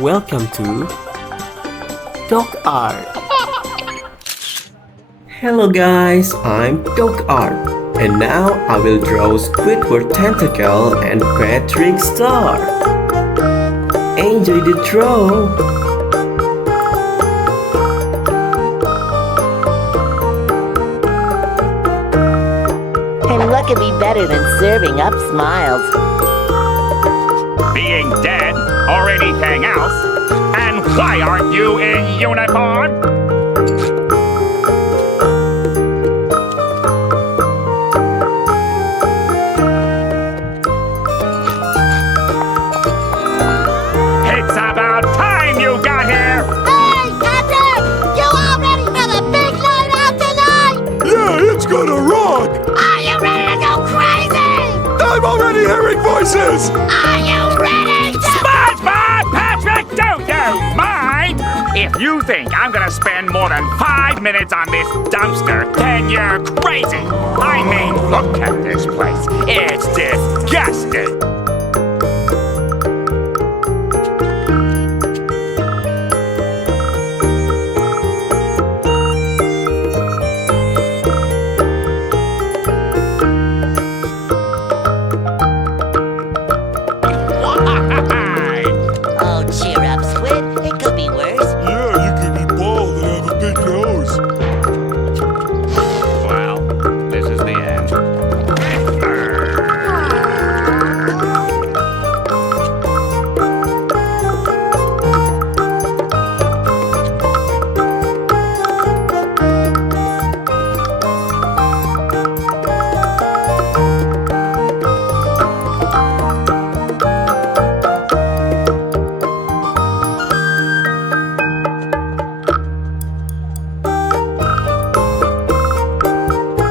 welcome to DocArt. Hello guys, I'm DocArt, and now I will draw Squidward tentacle and Patrick star. Enjoy the draw! And what could be better than serving up smiles? Being dead or anything else? And why aren't you in uniform? It's about time you got here! Hey, Patrick! You all ready for the big night out tonight? Yeah, it's gonna rock! Are you ready to go crazy? I'm already hearing voices! Are you ready to... Spongebob Patrick, do you mind? If you think I'm gonna spend more than 5 minutes on this dumpster, then you're crazy! I mean, look at this place. It's disgusting! Oh, cheer up, Squid. It could be worse. Yeah, you could be bald and have a big nose. Well, this is the end.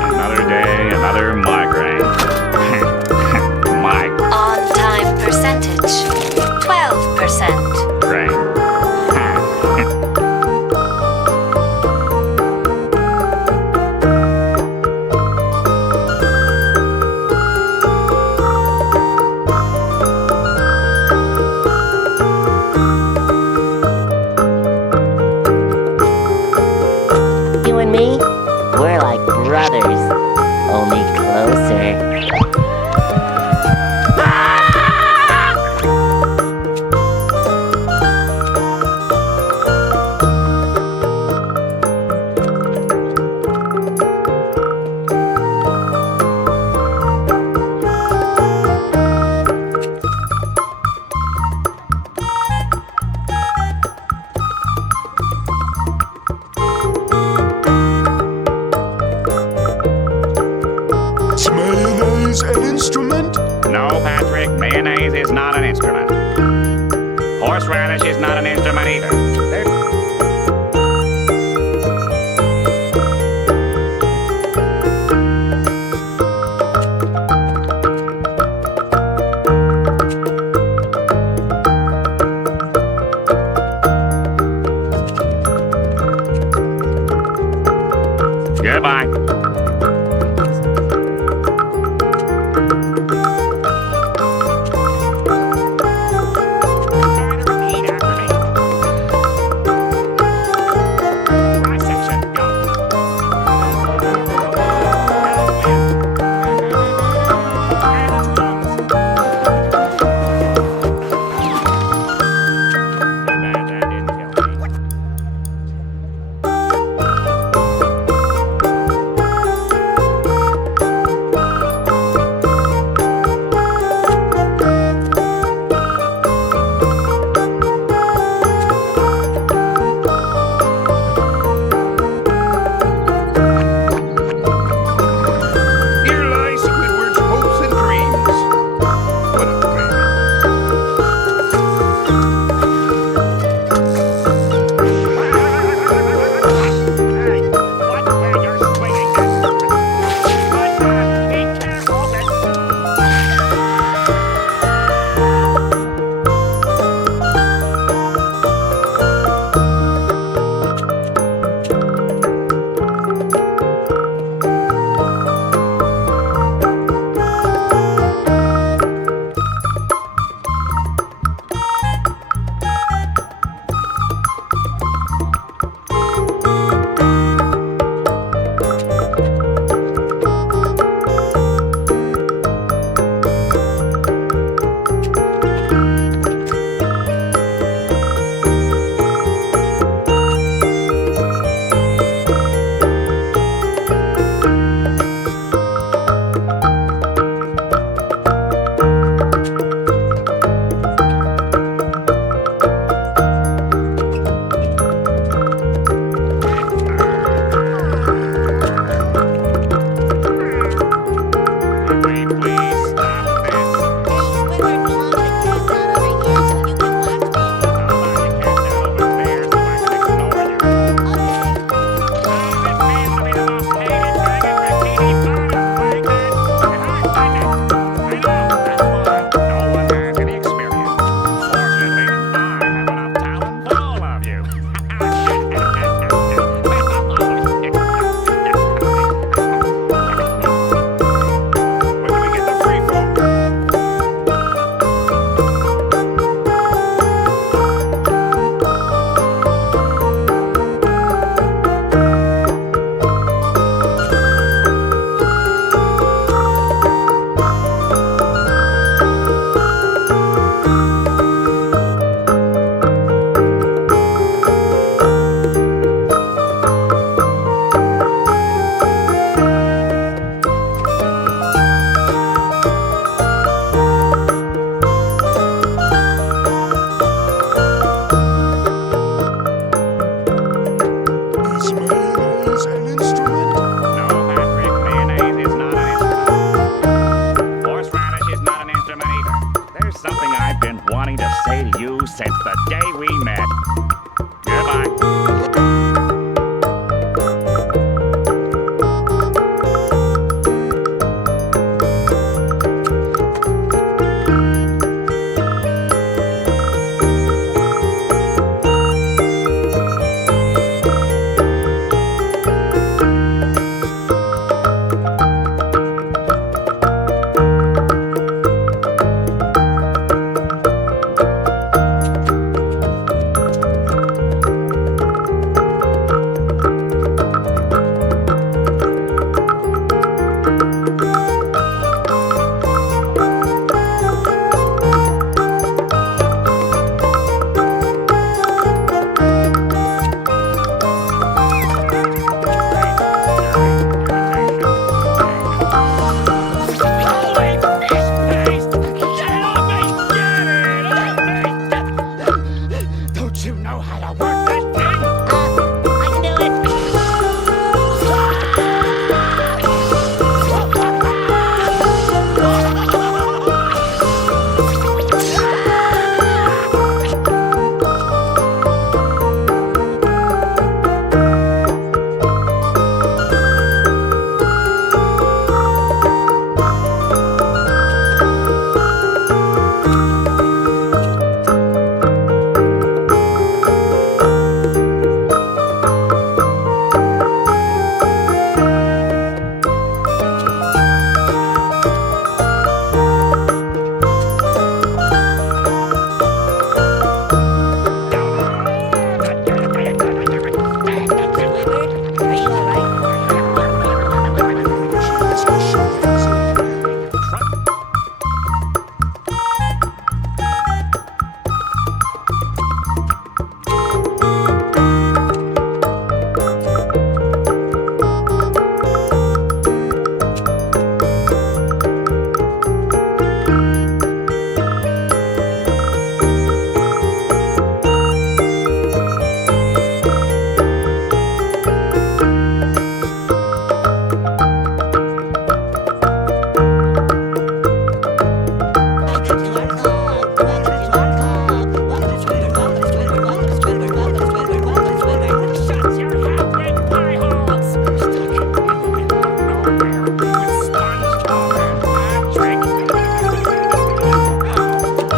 Another day, another migraine. On-time percentage, 12%. Migraine. You and me, we're like brothers, only closer. Is mayonnaise an instrument? No, Patrick, mayonnaise is not an instrument. Horseradish is not an instrument either. Goodbye. Repeat after me. the day we met. Goodbye. Don't you know how to work that thing? I can do it. Shut your halfway pie holes! Stuck in the middle of nowhere with Spongebob and Patrick.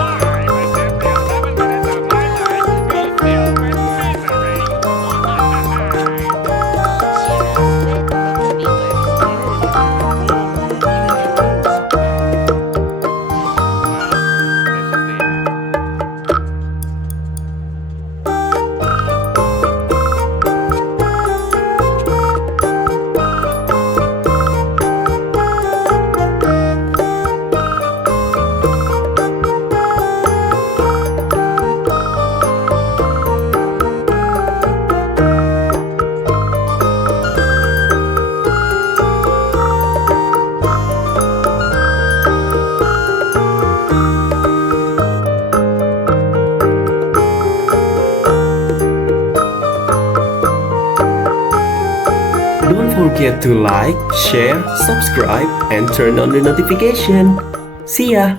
Why must every 11 minutes of my life be filled with misery? Don't forget to like, share, subscribe, and turn on the notification. See ya!